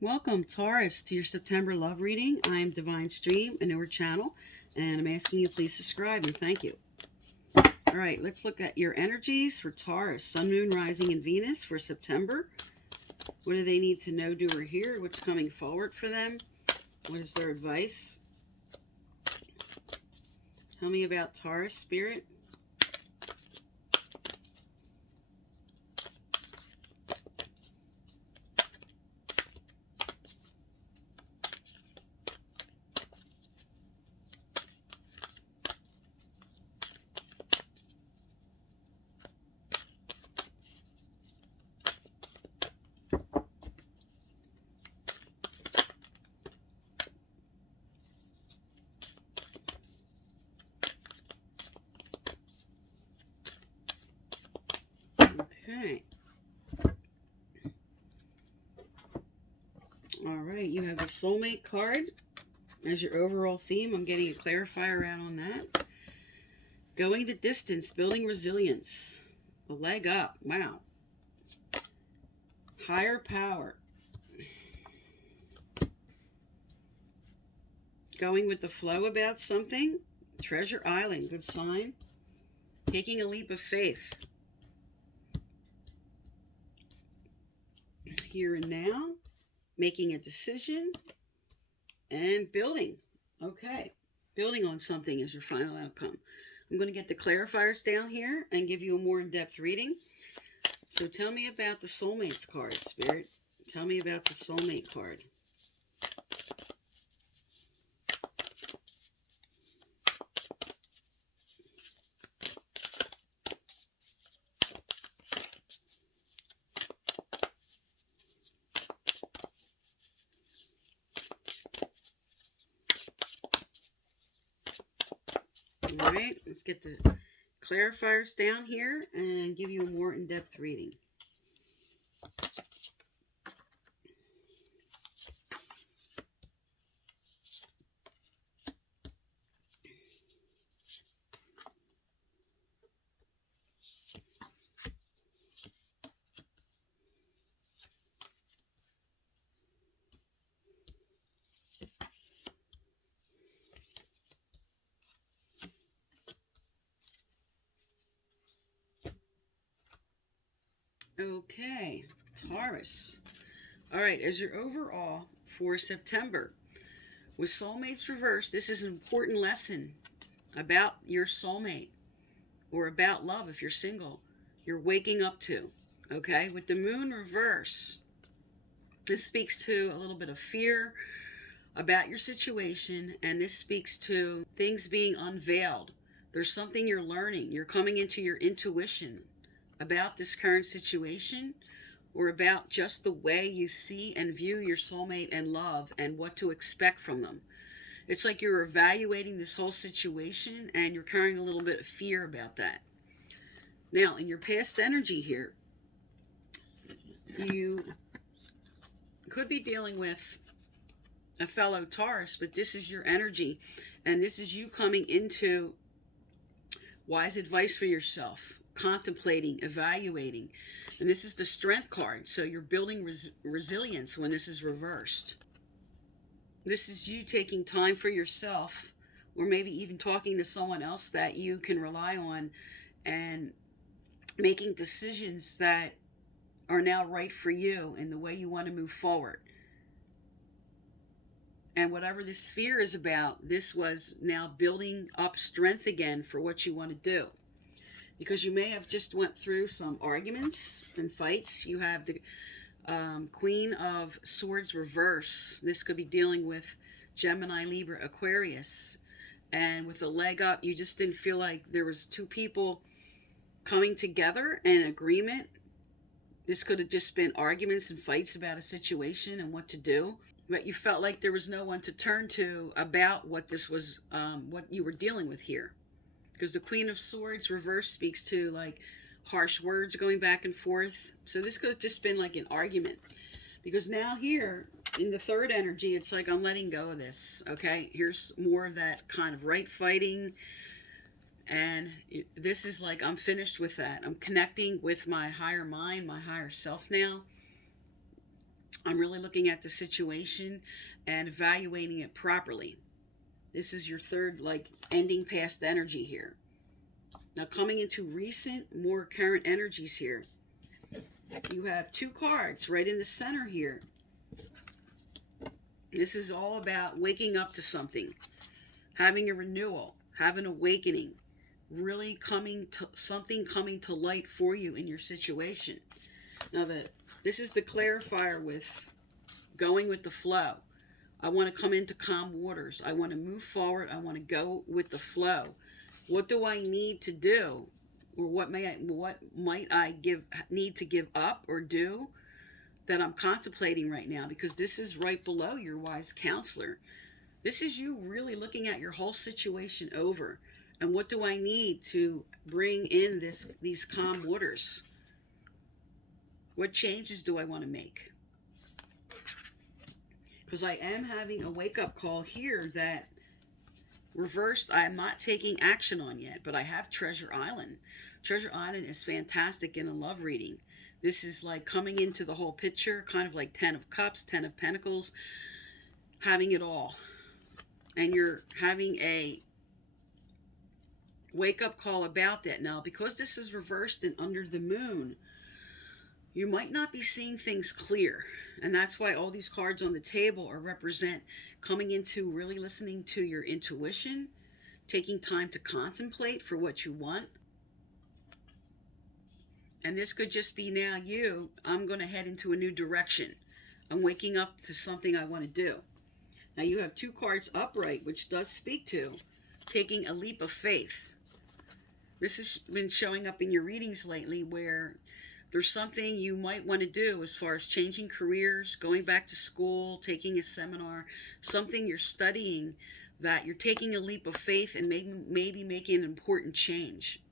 Welcome, Taurus, to your September love reading. I'm Divine Stream, a newer channel, and I'm asking you please subscribe and thank you. All right, let's look at your energies for Taurus, Sun, Moon, Rising, and Venus for September. What do they need to know, do, or hear? What's coming forward for them? What is their advice? Tell me about Taurus, Spirit. Okay. All right, you have the Soulmate card as your overall theme. I'm getting a clarifier out on that. Going the distance, building resilience. A leg up. Wow. Higher power. Going with the flow about something. Treasure Island, good sign. Taking a leap of faith. Here and now. Making a decision. And building. Okay. Building on something is your final outcome. I'm going to get the clarifiers down here and give you a more in-depth reading. So tell me about the Soulmates card, Spirit. Tell me about the Soulmate card. All right, let's get the clarifiers down here and give you a more in-depth reading. Okay, Taurus. All right, as your overall for September, with soulmates reversed, this is an important lesson about your soulmate or about love if you're single. You're waking up to, okay? With the moon reverse, this speaks to a little bit of fear about your situation, and this speaks to things being unveiled. There's something you're learning. You're coming into your intuition about this current situation, or about just the way you see and view your soulmate and love and what to expect from them. It's like you're evaluating this whole situation and you're carrying a little bit of fear about that. Now, in your past energy here, you could be dealing with a fellow Taurus, but this is your energy, and this is you coming into wise advice for yourself, contemplating, evaluating. And this is the Strength card, so you're building resilience when this is reversed. This is you taking time for yourself, or maybe even talking to someone else that you can rely on, and making decisions that are now right for you in the way you want to move forward. And whatever this fear is about, this was now building up strength again for what you want to do. Because you may have just went through some arguments and fights. You have the Queen of Swords reverse. This could be dealing with Gemini, Libra, Aquarius. And with a leg up, you just didn't feel like there was two people coming together in agreement. This could have just been arguments and fights about a situation and what to do. But you felt like there was no one to turn to about what this was, what you were dealing with here. Because the Queen of Swords reverse speaks to like harsh words going back and forth. So this could have just been like an argument. Because now here in the third energy, it's like I'm letting go of this. Okay, here's more of that kind of right fighting. And this is like I'm finished with that. I'm connecting with my higher mind, my higher self now. I'm really looking at the situation and evaluating it properly. This is your third, like, ending past energy here. Now, coming into recent, more current energies here, you have 2 cards right in the center here. This is all about waking up to something, having a renewal, having an awakening, really coming to light for you in your situation. Now, this is the clarifier with going with the flow. I want to come into calm waters. I want to move forward. I want to go with the flow. What do I need to do? Or what might I need to give up or do that I'm contemplating right now? Because this is right below your wise counselor. This is you really looking at your whole situation over. And what do I need to bring in these calm waters? What changes do I want to make? Because I am having a wake-up call here that reversed I am not taking action on yet, but I have Treasure Island. Treasure Island is fantastic in a love reading. This is like coming into the whole picture, kind of like 10 of Cups, 10 of Pentacles, having it all. And you're having a wake-up call about that. Now, because this is reversed and under the moon, you might not be seeing things clear. And that's why all these cards on the table are represent coming into really listening to your intuition, taking time to contemplate for what you want. And this could just be now I'm going to head into a new direction. I'm waking up to something I want to do. Now you have 2 cards upright, which does speak to taking a leap of faith. This has been showing up in your readings lately where there's something you might want to do as far as changing careers, going back to school, taking a seminar, something you're studying that you're taking a leap of faith and maybe making an important change.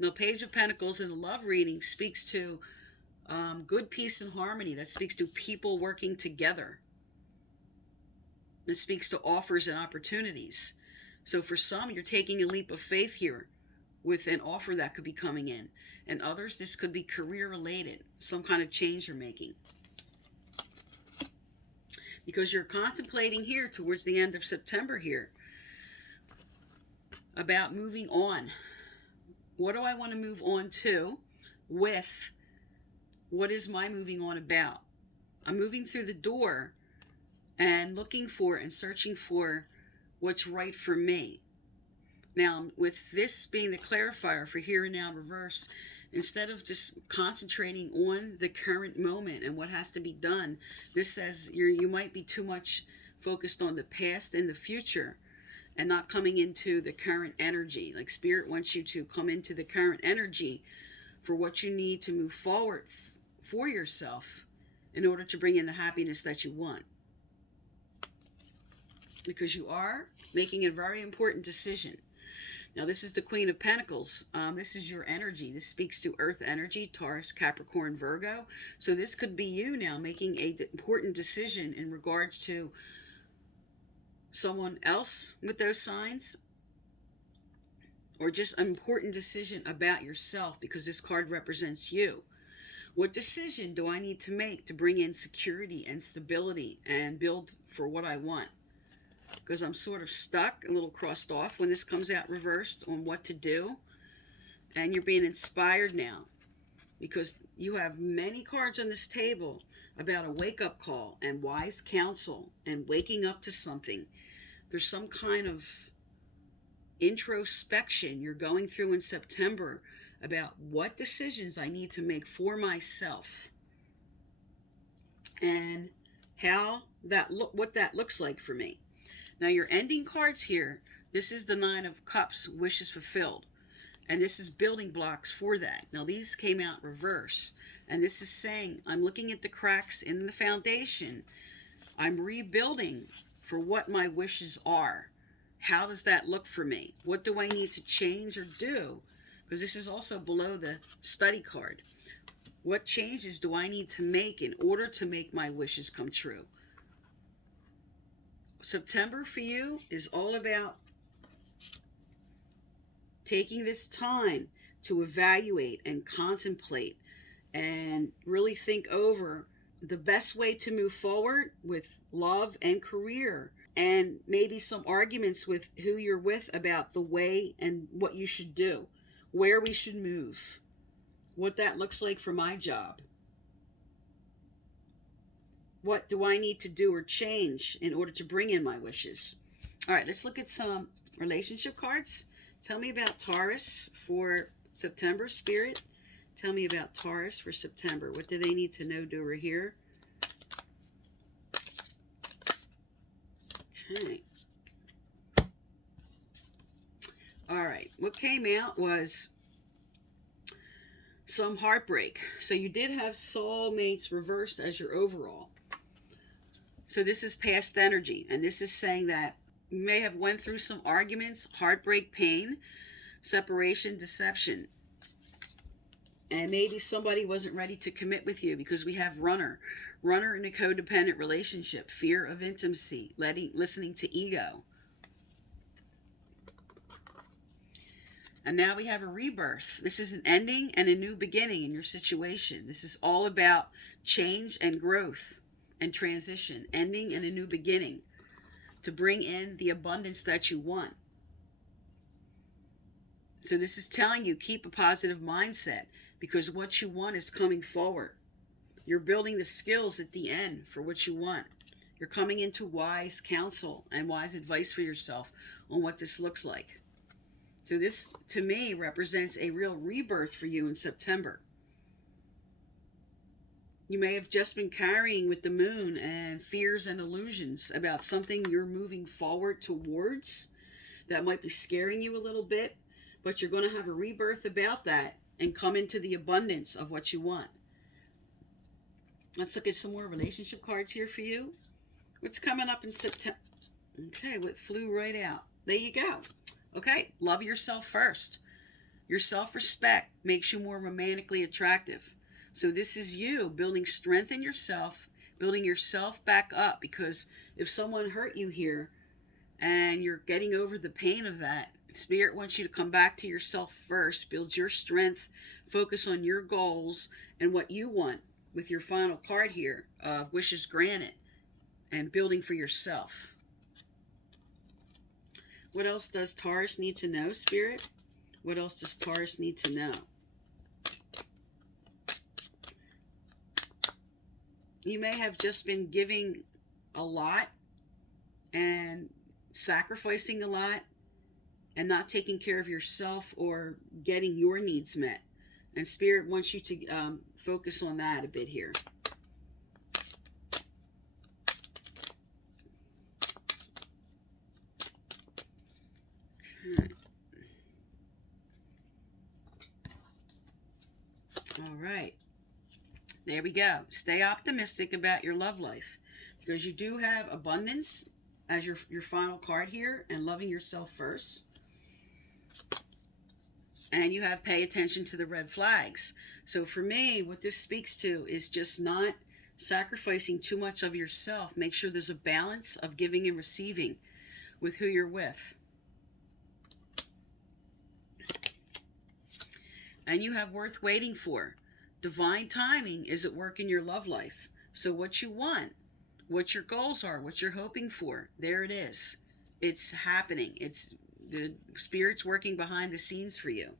Now, Page of Pentacles in a love reading speaks to good peace and harmony. That speaks to people working together. It speaks to offers and opportunities. So for some, you're taking a leap of faith here with an offer that could be coming in. And others, this could be career related, some kind of change you're making. Because you're contemplating here towards the end of September here about moving on. What do I want to move on to with? What is my moving on about? I'm moving through the door and looking for and searching for what's right for me. Now, with this being the clarifier for here and now reverse, instead of just concentrating on the current moment and what has to be done, this says you might be too much focused on the past and the future and not coming into the current energy. Like Spirit wants you to come into the current energy for what you need to move forward for yourself in order to bring in the happiness that you want. Because you are making a very important decision. Now, this is the Queen of Pentacles. This is your energy. This speaks to Earth energy, Taurus, Capricorn, Virgo. So this could be you now making an important decision in regards to someone else with those signs, or just an important decision about yourself, because this card represents you. What decision do I need to make to bring in security and stability and build for what I want? Because I'm sort of stuck, a little crossed off when this comes out reversed on what to do. And you're being inspired now because you have many cards on this table about a wake-up call and wise counsel and waking up to something. There's some kind of introspection you're going through in September about what decisions I need to make for myself and what that looks like for me. Now, your ending cards here, this is the 9 of Cups, wishes fulfilled. And this is building blocks for that. Now, these came out reverse. And this is saying, I'm looking at the cracks in the foundation. I'm rebuilding for what my wishes are. How does that look for me? What do I need to change or do? Because this is also below the study card. What changes do I need to make in order to make my wishes come true? September for you is all about taking this time to evaluate and contemplate and really think over the best way to move forward with love and career, and maybe some arguments with who you're with about the way and what you should do, where we should move, what that looks like for my job. What do I need to do or change in order to bring in my wishes? All right, let's look at some relationship cards. Tell me about Taurus for September, Spirit. Tell me about Taurus for September. What do they need to know, do, or hear? Okay. All right. What came out was some heartbreak. So you did have soulmates reversed as your overall. So this is past energy. And this is saying that you may have went through some arguments, heartbreak, pain, separation, deception. And maybe somebody wasn't ready to commit with you, because we have runner in a codependent relationship, fear of intimacy, listening to ego. And now we have a rebirth. This is an ending and a new beginning in your situation. This is all about change and growth and transition, ending and a new beginning to bring in the abundance that you want. So this is telling you, keep a positive mindset, because what you want is coming forward. You're building the skills at the end for what you want. You're coming into wise counsel and wise advice for yourself on what this looks like. So this, to me, represents a real rebirth for you in September. You may have just been carrying with the moon and fears and illusions about something you're moving forward towards that might be scaring you a little bit, but you're going to have a rebirth about that and come into the abundance of what you want. Let's look at some more relationship cards here for you. What's coming up in September? Okay, what flew right out? There you go. Okay, love yourself first. Your self-respect makes you more romantically attractive. So this is you building strength in yourself, building yourself back up, because if someone hurt you here and you're getting over the pain of that, Spirit wants you to come back to yourself first, build your strength, focus on your goals and what you want with your final card here of wishes granted and building for yourself. What else does Taurus need to know, Spirit? What else does Taurus need to know? You may have just been giving a lot and sacrificing a lot and not taking care of yourself or getting your needs met. And Spirit wants you to focus on that a bit here. Okay. All right. There we go. Stay optimistic about your love life, because you do have abundance as your final card here, and loving yourself first. And you have pay attention to the red flags. So for me, what this speaks to is just not sacrificing too much of yourself. Make sure there's a balance of giving and receiving with who you're with. And you have worth waiting for. Divine timing is at work in your love life. So what you want, what your goals are, what you're hoping for, there it is. It's happening. It's the Spirit's working behind the scenes for you.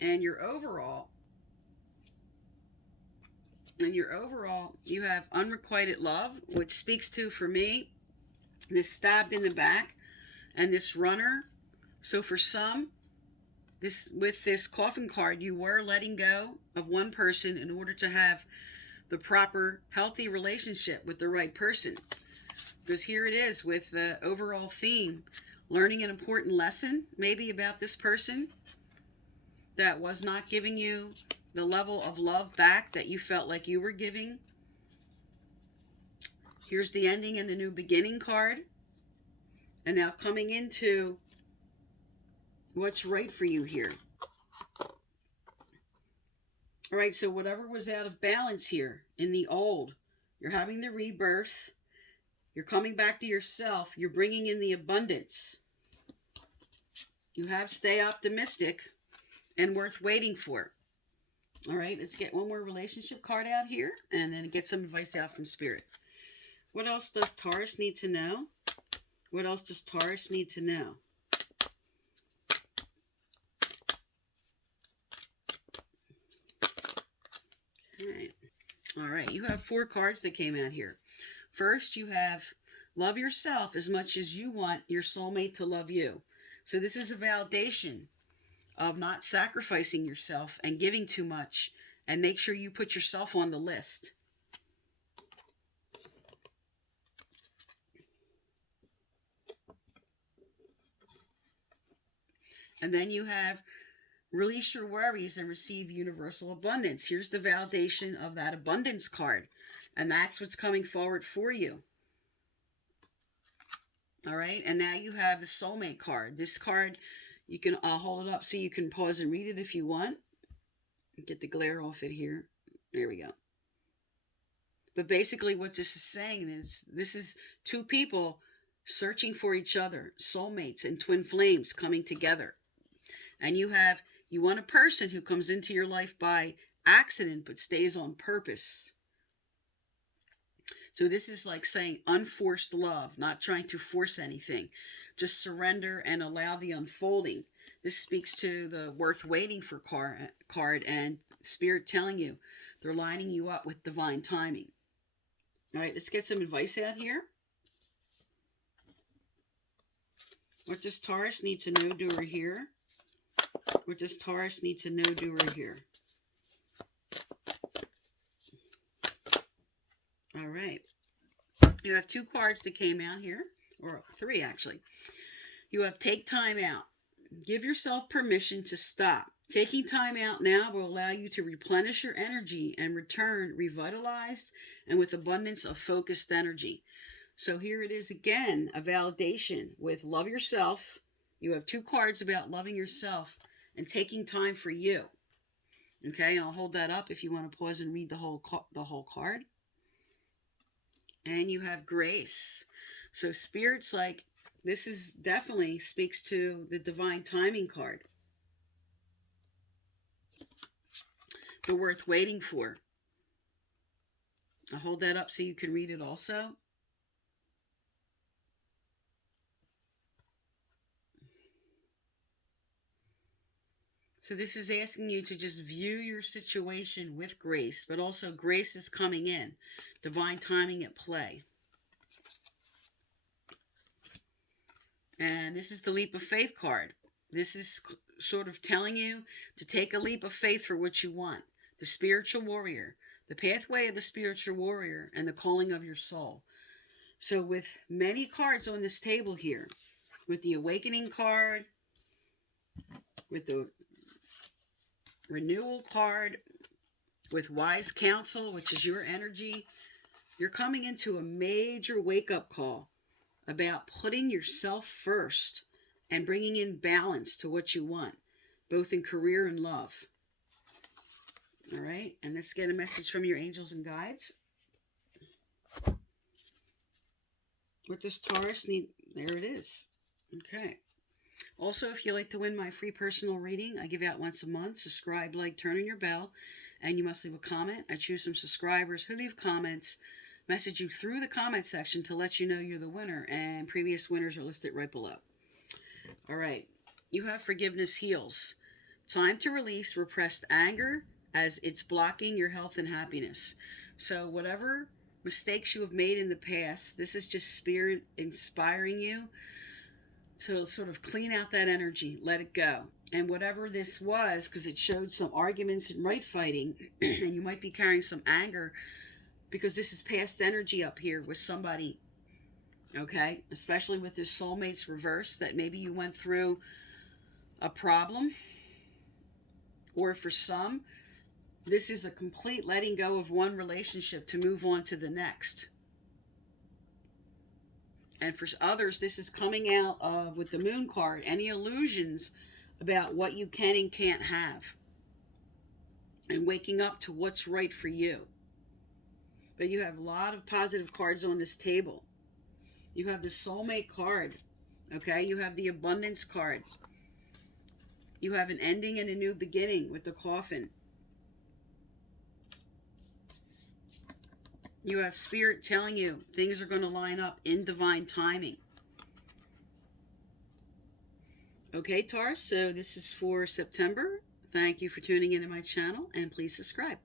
And your overall, you have unrequited love, which speaks to, for me, this stabbed in the back and this runner. So for some, with this coffin card, you were letting go of one person in order to have the proper healthy relationship with the right person. Because here it is with the overall theme, learning an important lesson maybe about this person that was not giving you the level of love back that you felt like you were giving. Here's the ending and the new beginning card. And now coming into what's right for you here. All right, so whatever was out of balance here in the old, you're having the rebirth. You're coming back to yourself. You're bringing in the abundance. You have stay optimistic. and worth waiting for. All right, let's get one more relationship card out here and then get some advice out from Spirit. What else does Taurus need to know? What else does Taurus need to know? All right, you have 4 cards that came out here. First, you have love yourself as much as you want your soulmate to love you. So this is a validation of not sacrificing yourself and giving too much, and make sure you put yourself on the list. And then you have release your worries and receive universal abundance. Here's the validation of that abundance card. And that's what's coming forward for you. All right. And now you have the Soulmate card. This card, you can hold it up so you can pause and read it if you want. Get the glare off it here. There we go. But basically what this is saying is this is 2 people searching for each other, soulmates and twin flames coming together. And you want a person who comes into your life by accident but stays on purpose. So this is like saying unforced love, not trying to force anything. Just surrender and allow the unfolding. This speaks to the worth waiting for card and Spirit telling you they're lining you up with divine timing. All right, let's get some advice out here. What does Taurus need to know, doer here? What does Taurus need to know, doer here? All right. You have 2 cards that came out here, or 3 actually. You have take time out. Give yourself permission to stop. Taking time out now will allow you to replenish your energy and return revitalized and with abundance of focused energy. So here it is again, a validation with love yourself. You have 2 cards about loving yourself and taking time for you. Okay, and I'll hold that up if you want to pause and read the whole card. And you have grace. So Spirit's like, this is definitely speaks to the divine timing card. The worth waiting for. I'll hold that up so you can read it also. So this is asking you to just view your situation with grace, but also grace is coming in. Divine timing at play. And this is the leap of faith card. This is sort of telling you to take a leap of faith for what you want. The spiritual warrior, the pathway of the spiritual warrior, and the calling of your soul. So with many cards on this table here, with the awakening card, with the renewal card, with wise counsel, which is your energy, you're coming into a major wake-up call about putting yourself first and bringing in balance to what you want, both in career and love. All right, and let's get a message from your angels and guides. What does Taurus need? There it is. Okay. Also, if you'd like to win my free personal reading, I give out once a month. Subscribe, like, turn on your bell, and you must leave a comment. I choose some subscribers who leave comments, message you through the comment section to let you know you're the winner, and previous winners are listed right below. All right, you have forgiveness heals. Time to release repressed anger as it's blocking your health and happiness. So whatever mistakes you have made in the past, this is just Spirit inspiring you to sort of clean out that energy, let it go. And whatever this was, because it showed some arguments and right fighting, and you might be carrying some anger because this is past energy up here with somebody, okay? Especially with this soulmate's reverse, that maybe you went through a problem, or for some, this is a complete letting go of one relationship to move on to the next. And for others, this is coming out of, with the moon card, any illusions about what you can and can't have. And waking up to what's right for you. But you have a lot of positive cards on this table. You have the Soulmate card. Okay, you have the Abundance card. You have an ending and a new beginning with the coffin. You have Spirit telling you things are going to line up in divine timing. Okay, Taurus, so this is for September. Thank you for tuning into my channel, and please subscribe.